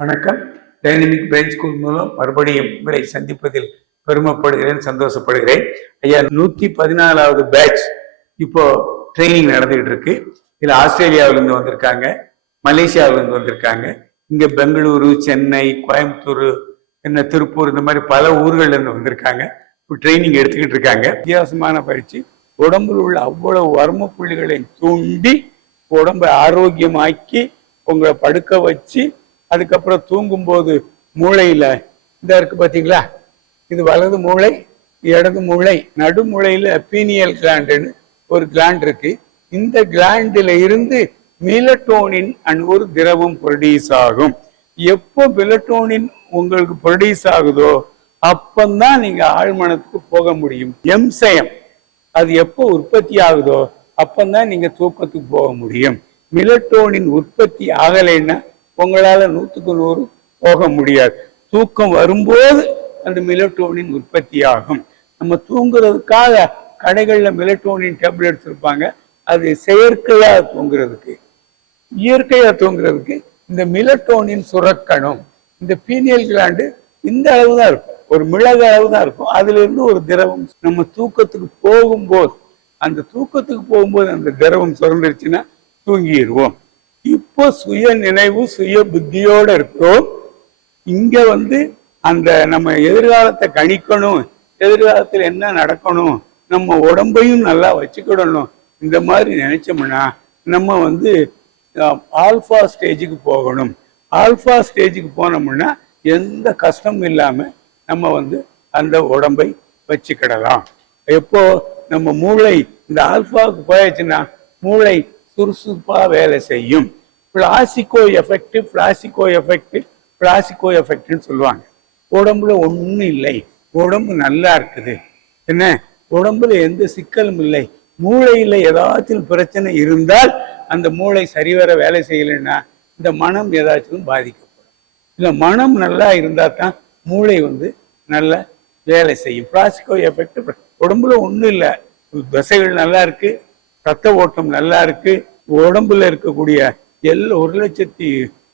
வணக்கம். Dynamic brain school மூலம் மறுபடியும் உங்களை சந்திப்பதில் பெருமைப்படுகிறேன் சந்தோஷப்படுகிறேன். ஐயா நூத்தி பதினாலாவது பேட்ச் இப்போ ட்ரைனிங் நடந்துகிட்டு இருக்கு இதுல ஆஸ்திரேலியாவிலிருந்து வந்திருக்காங்க மலேசியாவிலேருந்து வந்திருக்காங்க. இங்க பெங்களூரு சென்னை கோயம்புத்தூர் என்ன திருப்பூர் இந்த மாதிரி பல ஊர்கள்ல இருந்து வந்திருக்காங்க. இப்போ ட்ரைனிங் எடுத்துக்கிட்டு இருக்காங்க. வித்தியாசமான பயிற்சி. உடம்புல உள்ள அவ்வளவு வர்ம புள்ளிகளை தூண்டி உடம்பை ஆரோக்கியமாக்கி உங்களை படுக்க வச்சு அதுக்கப்புறம் தூங்கும்போது மூளையில் இந்த இருக்கு பார்த்தீங்களா இது வலது மூளை இடது மூளை நடுமூளையில் பீனியல் கிளாண்டுன்னு ஒரு கிளாண்ட் இருக்கு. இந்த கிளாண்டில் இருந்து மிலட்டோனின் அண்ட் ஒரு திரவம் ப்ரொடியூஸ் ஆகும். எப்போ மிலட்டோனின் உங்களுக்கு ப்ரொடியூஸ் ஆகுதோ அப்பந்தான் நீங்க ஆழ்மனத்துக்கு போக முடியும். எம்சயம் அது எப்போ உற்பத்தி ஆகுதோ அப்பந்தான் நீங்க தூக்கத்துக்கு போக முடியும். மிலட்டோனின் உற்பத்தி ஆகலைன்னா உங்களால் நூத்துக்கு நூறு போக முடியாது. தூக்கம் வரும்போது அந்த மிலட்டோனின் உற்பத்தி ஆகும் நம்ம தூங்குறதுக்காக கடைகள்ல மிலட்டோனின் டேப்லெட்ஸ் இருப்பாங்க அது செயற்கையாக தூங்குறதுக்கு இயற்கையா தூங்குறதுக்கு இந்த மிலட்டோனின் சுரக்கணும். இந்த பீனியல் கிளாண்டு இந்த அளவு தான் இருக்கும். ஒரு மிளகு அளவு தான் இருக்கும். அதுல இருந்து ஒரு திரவம் நம்ம தூக்கத்துக்கு போகும்போது அந்த தூக்கத்துக்கு போகும்போது அந்த திரவம் சுரந்துருச்சுன்னா தூங்கிடுவோம் எப்போ சுய நினைவு சுய புத்தியோட இருக்கிறோம் இங்க வந்து அந்த நம்ம எதிர்காலத்தை கணிக்கணும் எதிர்காலத்தில் என்ன நடக்கணும் நம்ம உடம்பையும் நல்லா வச்சுக்கிடணும் இந்த மாதிரி நினைச்சோம்னா நம்ம வந்து ஆல்ஃபா ஸ்டேஜுக்கு போகணும். ஆல்ஃபா ஸ்டேஜுக்கு போனோம்னா எந்த கஷ்டமும் இல்லாமல் நம்ம வந்து அந்த உடம்பை வச்சுக்கிடலாம். எப்போ நம்ம மூளை இந்த ஆல்ஃபாவுக்கு போயாச்சுன்னா மூளை சுறுசுறுப்பாக வேலை செய்யும். பிளாசிக்கோ எஃபெக்ட் பிளாசிக்கோ எஃபெக்ட் பிளாசிக்கோ எஃபெக்ட்னு சொல்லுவாங்க. உடம்புல ஒன்றும் இல்லை. உடம்பு நல்லா இருக்குது. என்ன? உடம்புல எந்த சிக்கலும் இல்லை. மூளையில ஏதாச்சும் பிரச்சனை இருந்தால் அந்த மூளை சரிவர வேலை செய்யலைன்னா இந்த மனம் ஏதாச்சும் பாதிக்கப்படும். இந்த மனம் நல்லா இருந்தால் தான் மூளை வந்து நல்ல வேலை செய்யும். பிளாஸ்டிக்கோ எஃபெக்ட் உடம்புல ஒன்றும் இல்லை. தசைகள் நல்லா இருக்கு. ரத்த ஓட்டம் நல்லா இருக்கு. உடம்புல இருக்கக்கூடிய எல்லா ஒரு லட்சத்தி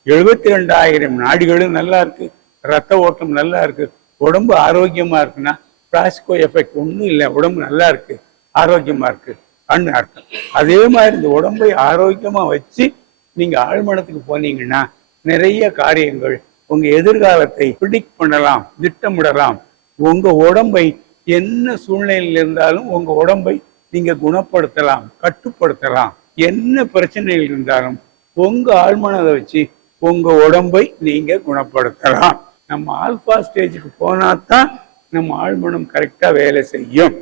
எழுபத்தி ரெண்டாயிரம் நாடிகளும் நல்லா இருக்கு. ரத்த ஓட்டம் நல்லா இருக்கு. உடம்பு ஆரோக்கியமா இருக்குன்னா பிளாஸ்கோ எஃபெக்ட் ஒன்றும் இல்லை. உடம்பு நல்லா இருக்கு. ஆரோக்கியமா இருக்கு. அன்னு அர்த்தம். அதே மாதிரி இந்த உடம்பை ஆரோக்கியமா வச்சு நீங்க ஆழ்மனத்துக்கு போனீங்கன்னா நிறைய காரியங்கள் உங்க எதிர்காலத்தை பிடிக் பண்ணலாம் திட்டமிடலாம். உங்க உடம்பை என்ன சூழ்நிலையில் இருந்தாலும் உங்க உடம்பை நீங்க குணப்படுத்தலாம் கட்டுப்படுத்தலாம். என்ன பிரச்சனைகள் இருந்தாலும் உங்க ஆழ்மனதை வச்சு உங்க உடம்பை நீங்க குணப்படுத்தலாம். நம்ம ஆல்பா ஸ்டேஜுக்கு போனா தான் நம்ம ஆழ்மனம் கரெக்டா வேலை செய்யும்.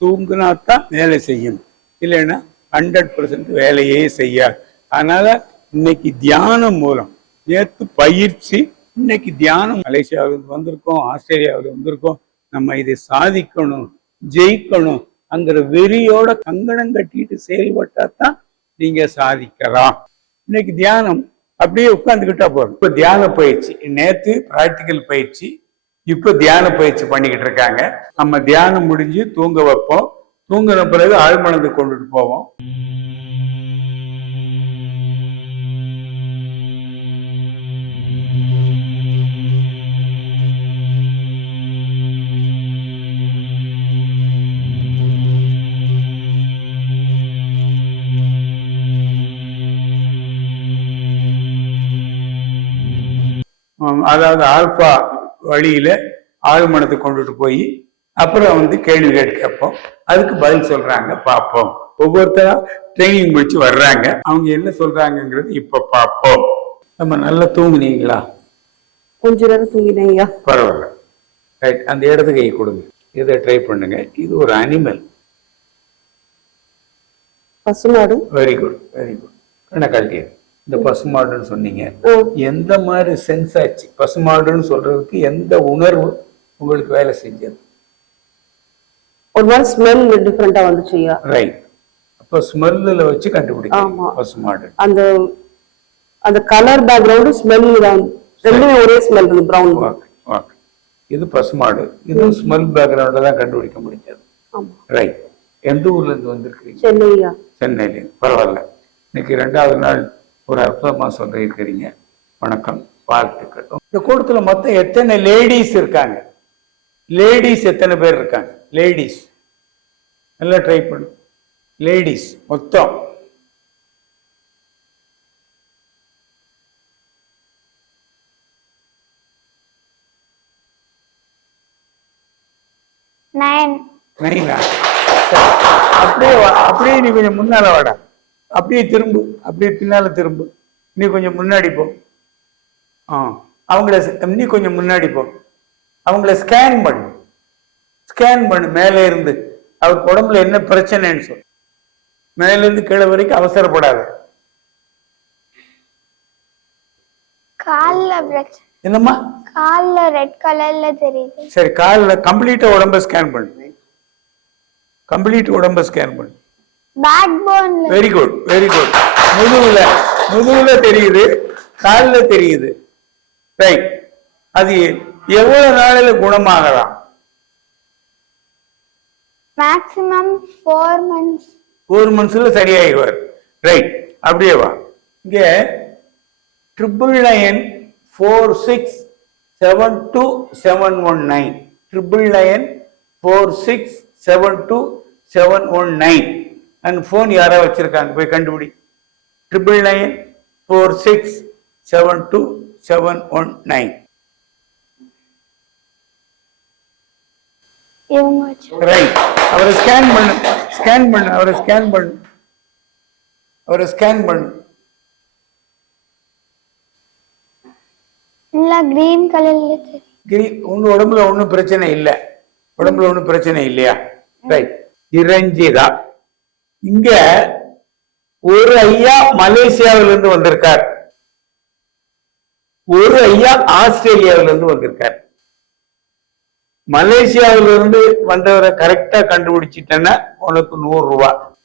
தூங்குனா தான் வேலை செய்யும். இல்லைன்னா ஹண்ட்ரட் பர்சன்ட் வேலையே செய்யாது. அதனால இன்னைக்கு தியானம் மூலம் நேற்று பயிற்சி இன்னைக்கு தியானம். மலேசியாவிலிருந்து வந்திருக்கோம் ஆஸ்திரேலியாவில் வந்திருக்கோம். நம்ம இதை சாதிக்கணும் ஜெயிக்கணும் அங்கிற வெறியோட கங்கணம் கட்டிட்டு செயல்பட்டா தான் நீங்க சாதிக்கலாம். இன்னைக்கு தியானம் அப்படியே உட்காந்துக்கிட்டா போதும். இப்ப தியான பயிற்சி. நேத்து பிராக்டிக்கல் பயிற்சி. இப்ப தியான பயிற்சி பண்ணிக்கிட்டு இருக்காங்க. நம்ம தியானம் முடிஞ்சு தூங்க வைப்போம். தூங்கின பிறகு ஆழ்மனது கொண்டுட்டு போவோம். அதாவது ஆல்பா வழியில ஆழ்மனத்தை கொண்டுட்டு போய் அப்புறம் வந்து கேள்விகள் கேட்போம். அதுக்கு பதில் சொல்றாங்க பார்ப்போம். ஒவ்வொருத்தரா ட்ரைனிங் முடிச்சு வர்றாங்க. அவங்க என்ன சொல்றாங்கங்கிறது இப்ப பார்ப்போம். நம்ம நல்லா தூங்குனீங்களா? கொஞ்ச நேரம் தூங்கினேன் ஐயா பரவாயில்ல. ரைட் அந்த இடது கை கொடுங்க. இதை ட்ரை பண்ணுங்க. இது ஒரு அனிமல் பசுமாடு வெரி குட் வெரி குட் கண்ணை கழட்டி இந்த பசுமாடுன்னு சொன்னீங்க. எந்த மாதிரி சென்ஸ் ஆச்சு? பசுமாடுன்னு சொல்றதுக்கு எந்த உணர்வு உங்களுக்கு வேலை செஞ்சது? ஒரு மாதிரி ஸ்மெல் டிஃப்ரெண்டா வந்துச்சு ஐயா. ரைட் அப்போ ஸ்மெல்லில் வச்சு கண்டுபிடிக்கும் ஆமா. பசுமாடு. அந்த அந்த கலர் பேக்ரவுண்டு ஸ்மெல் தான். ரெண்டுமே ஒரே ஸ்மெல் இருந்து ப்ரௌன் ஓகே ஓகே இது பசுமாடு. இது ஸ்மெல் பேக்ரவுண்டில் தான் கண்டுபிடிக்க முடிஞ்சது. ரைட் எந்த ஊர்ல இருந்து வந்திருக்கீங்க சென்னை ஐயா. சென்னையில பரவாயில்ல. இன்னைக்கு ரெண்டாவது நாள் ஒரு அற்புதமா சொல்லியிருக்கிறீங்க. வணக்கம். வாழ்த்துக்கள். இந்த கூட்டத்துல மொத்தம் எத்தனை லேடிஸ் இருக்காங்க? லேடிஸ் எத்தனை பேர் இருக்காங்க? லேடிஸ் நல்லா ட்ரை பண்ணு. லேடிஸ் மொத்தம். நைன் அப்படியே அப்படியே நீ கொஞ்சம் முன்னால வாடா. அப்படியே திரும்பு அப்படியே பின்னால திரும்பு. நீ கொஞ்சம் முன்னாடி போ. ஆ அவங்கள நீ கொஞ்சம் முன்னாடி போ. அவங்கள ஸ்கேன் பண்ணு. ஸ்கேன் பண்ணு மேலே இருந்து. அவர் உடம்புல என்ன பிரச்சனைன்னு சொல்லு மேல இருந்து கீழே வரைக்கும் அவசரப்படாத. என்னம்மா? கால்ல ரெட் கலர்ல தெரியுது. சரி காலில் கம்ப்ளீட்டா உடம்ப ஸ்கேன் பண்ணு. கம்ப்ளீட் உடம்ப ஸ்கேன் பண்ணு. Back very good very good முதுகுல முதுகுல தெரியுது கால்ல தெரியுது. ரைட் அது எவ்வளவு நாளில குணமாகலாம்? மேக்ஸிமம் ஃபோர் மந்த்ஸ் ஒரு மனுஷத்துல சரியாயிடுவார். ரைட் அப்படியே வா. இங்க triple nine four six seven two seven one nine triple nine four six seven two seven one nine அந்த ஃபோன் யாரோ வச்சிருக்காங்க போய் கண்டுபிடி. Triple nine four six seven two seven one nine right அவரை ஸ்கேன் பண்ணு ஸ்கேன் பண்ணு அவரை scan பண்ணு. அவரை ஸ்கேன் பண்ணு. கிரீன் கலர்ல தெரியும். கிரி உங்க உடம்புல ஒண்ணும் பிரச்சனை இல்ல. உடம்புல ஒண்ணும் பிரச்சனை இல்லையா? ரைட் இரஞ்சிதா இங்க ஒரு ஐயா மலேசியாவிலிருந்து வந்திருக்கார். ஒரு ஐயா ஆஸ்திரேலியாவில இருந்து வந்திருக்கார். மலேசியாவிலிருந்து வந்தவரை கரெக்டா கண்டுபிடிச்சிட்டேன்னா உனக்கு நூறு ரூபா.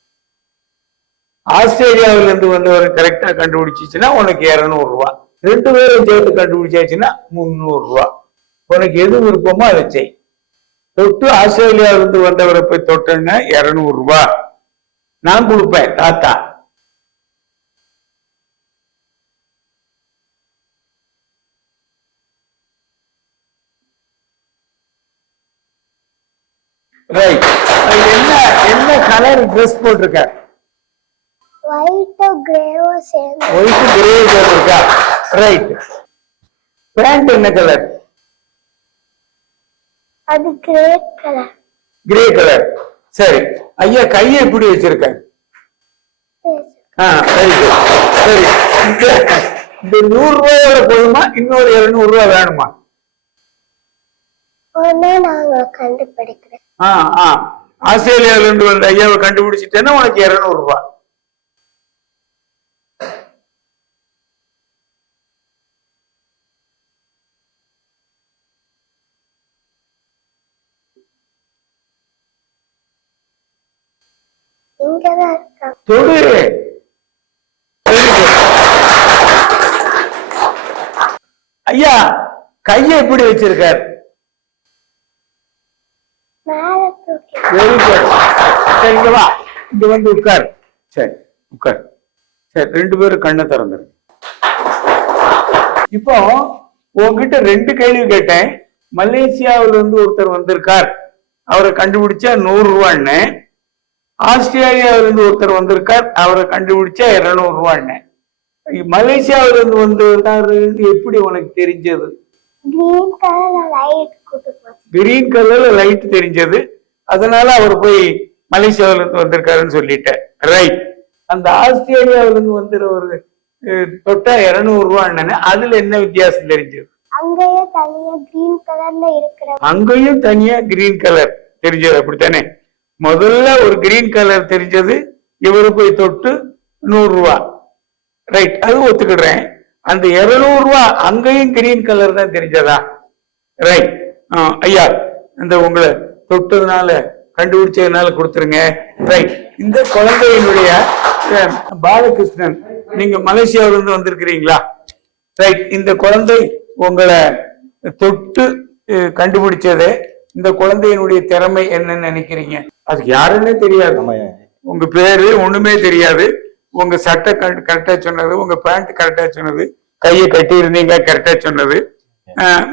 ஆஸ்திரேலியாவிலிருந்து வந்தவரை கரெக்டா கண்டுபிடிச்சிச்சுன்னா உனக்கு இருநூறு ரூபா. ரெண்டு பேரும் சேர்த்து கண்டுபிடிச்சாச்சுன்னா முந்நூறு ரூபா. உனக்கு எது விருப்பமோ அதை செய். தொட்டு ஆஸ்திரேலியாவிலிருந்து வந்தவரை போய் தொட்டேன்னா இருநூறு ரூபாய் நான் கொடுப்பேன் தாத்தா. ரைட் என்ன என்ன கலர் ட்ரெஸ் போட்டிருக்க? கிரேவோ சேர்ந்து. ஒயிட் கிரே கலர் இருக்கா ரைட் பேண்ட் என்ன கலர் அது கிரே கலர் கிரே கலர் சரி. ஐயா கையை எப்படி வச்சிருக்க ஆ வெரி குட் சரி. இந்த நூறு ரூபாயோட போதுமா? இன்னொரு இருநூறு ரூபாய் வேணுமா? ஒன்னு நாங்க கண்டுபிடிக்கிறேன். ஆ ஆ. ஆஸ்திரேலியால இருந்து வந்த ஐயாவை கண்டுபிடிச்சிட்டேன்னா உனக்கு இருநூறு ரூபாய் இங்கதான் தொடு. ஐயா கையை எப்படி வச்சிருக்கார்? வெரி குட் சரி இங்க வா. இங்க வந்து உட்கார். சரி உட்கார். சரி ரெண்டு பேரும் கண்ணை திறந்துரு இப்போ உன்கிட்ட ரெண்டு கேள்வி கேட்டேன். மலேசியாவில இருந்து ஒருத்தர் வந்திருக்கார். அவரை கண்டுபிடிச்சா நூறு ரூபான்னு. ஆஸ்திரேலியாவில இருந்து ஒருத்தர் வந்திருக்கார். அவரை கண்டுபிடிச்சா இருநூறு ரூபான்னு மலேசியாவில இருந்து வந்திருக்காரு எப்படி உனக்கு தெரிஞ்சது? கிரீன் கலர்ல லைட் தெரிஞ்சது. அதனால அவர் போய் மலேசியாவில இருந்து வந்திருக்காருன்னு சொல்லிட்டேன். ரைட் அந்த ஆஸ்திரேலியாவில இருந்து வந்துருவர் தொட்டா இருநூறு ரூபான்னு அதுல என்ன வித்தியாசம் தெரிஞ்சது? அங்கேயும் தனியா கிரீன் கலர் தெரிஞ்சது அப்படித்தானே? முதல்ல ஒரு கிரீன் கலர் தெரிஞ்சது இவரு போய் தொட்டு நூறு ரூபா ரைட் அது ஒத்துக்கிடுறேன். அந்த இருநூறு ரூபா அங்கேயும் கிரீன் கலர் தான் தெரிஞ்சதா? ரைட் ஐயா இந்த உங்களை தொட்டதுனால கண்டுபிடிச்சதுனால கொடுத்துருங்க. ரைட் இந்த குழந்தையினுடைய பாலகிருஷ்ணன் நீங்க மலேசியாவில இருந்து வந்திருக்கிறீங்களா? ரைட் இந்த குழந்தை உங்களை தொட்டு கண்டுபிடிச்சதே கண்டுபிடிச்சது. இந்த குழந்தையினுடைய திறமை என்னன்னு நினைக்கிறீங்க? அதுக்கு யாருன்னே தெரியாது. உங்க பேரு ஒண்ணுமே தெரியாது. உங்க சட்டை கரெக்டா சொன்னது உங்க பேண்ட் கரெக்டா சொன்னது கையை கட்டி இருந்தீங்க கரெக்டா சொன்னது.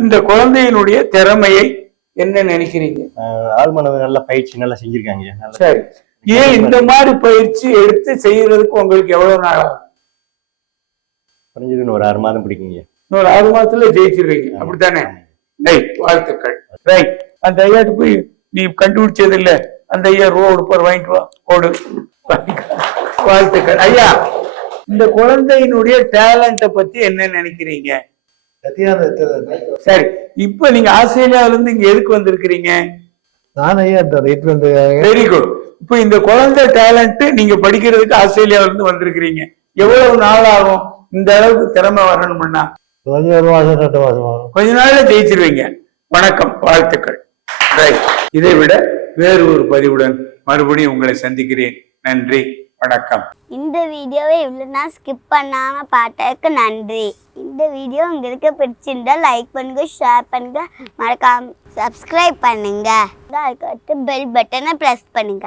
இந்த குழந்தையினுடைய திறமையை என்ன நினைக்கிறீங்க? ஆழ்மனது நல்ல பயிற்சி நல்லா செஞ்சிருக்காங்க. சரி. ஏன் இந்த மாதிரி பயிற்சி எடுத்து செய்யறதுக்கு உங்களுக்கு எவ்வளவு நாள் ஆகும்? குறைஞ்சது ஒரு ஆறு மாதம் பிடிக்குங்க. இன்னொரு ஆறு மாசத்துல ஜெயிச்சிருவீங்க. அப்படித்தானே? ரைட் வாழ்த்துக்கள். ரைட் அந்த ஐயாட்டு போய் நீ கண்டுபிடிச்சது இல்ல அந்த ஐயா ரூபா கொடுப்பார் வாங்கிட்டு வா. ஓடு. வாழ்த்துக்கள். ஐயா இந்த குழந்தையினுடைய டேலண்ட பத்தி என்ன நினைக்கிறீங்க? சரி இப்ப நீங்க ஆஸ்திரேலியாவில இருந்து இங்க எதுக்கு வந்திருக்கிறீங்க? நான் ஐயா இந்த ரைட் வந்து வெரி குட் இப்போ இந்த குழந்தை டேலண்ட் நீங்க படிக்கிறதுக்கு ஆஸ்திரேலியாவில இருந்து வந்திருக்கிறீங்க. எவ்வளவு நாள் ஆகும்? இந்த அளவுக்கு திறமை வரணும்னா? கொஞ்ச நாள்ல ஜெயிச்சிருவீங்க. வணக்கம் வாழ்த்துக்கள். இதை விட வேறு ஒரு பதிவுடன் மறுபடியும் உங்களை சந்திக்கிறேன். நன்றி. வணக்கம். இந்த வீடியோவை இவ்வளோ நான் ஸ்கிப் பண்ணாம பார்த்ததுக்கு நன்றி. இந்த வீடியோ உங்களுக்கு பிடிச்சிருந்தா லைக் பண்ணுங்க ஷேர் பண்ணுங்க. மறக்காம சப்ஸ்கிரைப் பண்ணுங்க. அதுக்கடுத்து பெல் பட்டனை ப்ரெஸ் பண்ணுங்க.